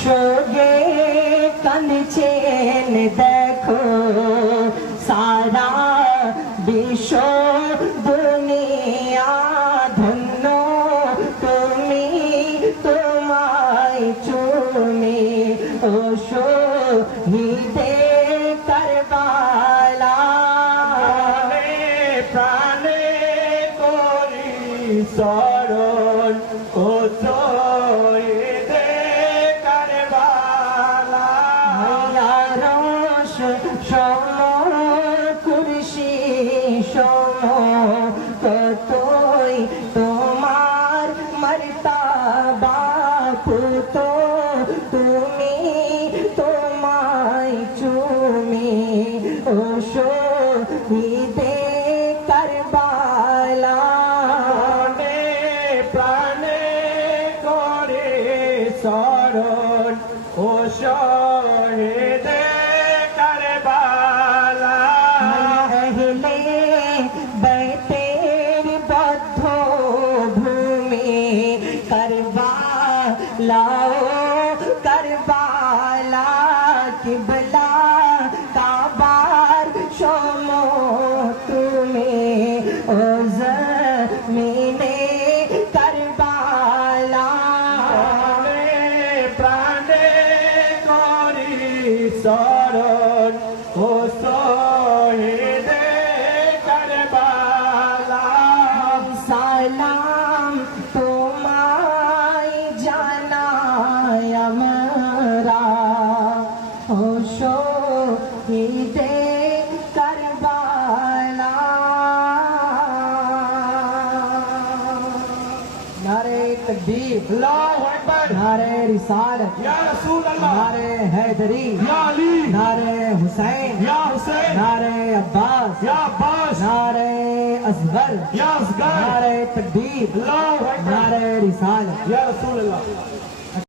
শোকে কাঁদছেন দেখো সারা বিশ্ব দুনিয়া ধন্য তুমি তোমায় চুমি ও শহীদে কারবালা প্রাণে করি স্মরণ ও শহীদে কারবালা সম কুরসি সম কতই তোমার মর্তবা পুতো তুমি তোমায় চুমি ও শহীদে কারবালা প্রাণে করে স্মরণ ও শহীদে কারবালা আহলে বাইতের বদ্ধ ভূমি কারবালা কারবালা কিবলা কাবার সম তুমি ও জমিনে কারবালা প্রাণে করি স্মরণ ও শহীদে কারবালা সালাম তোমায় জানাই আমরা ও শহীদে কারবালা नारे तकबीर अल्लाहु अकबर नारे रिसालत या रसूल अल्लाह नारे हैदरी या अली नारे हुसैन या हुसैन नारे अब्बास या अब्बास नारे असगर या असगर नारे तकबीर अल्लाहु अकबर नारे रिसालत या रसूल अल्लाह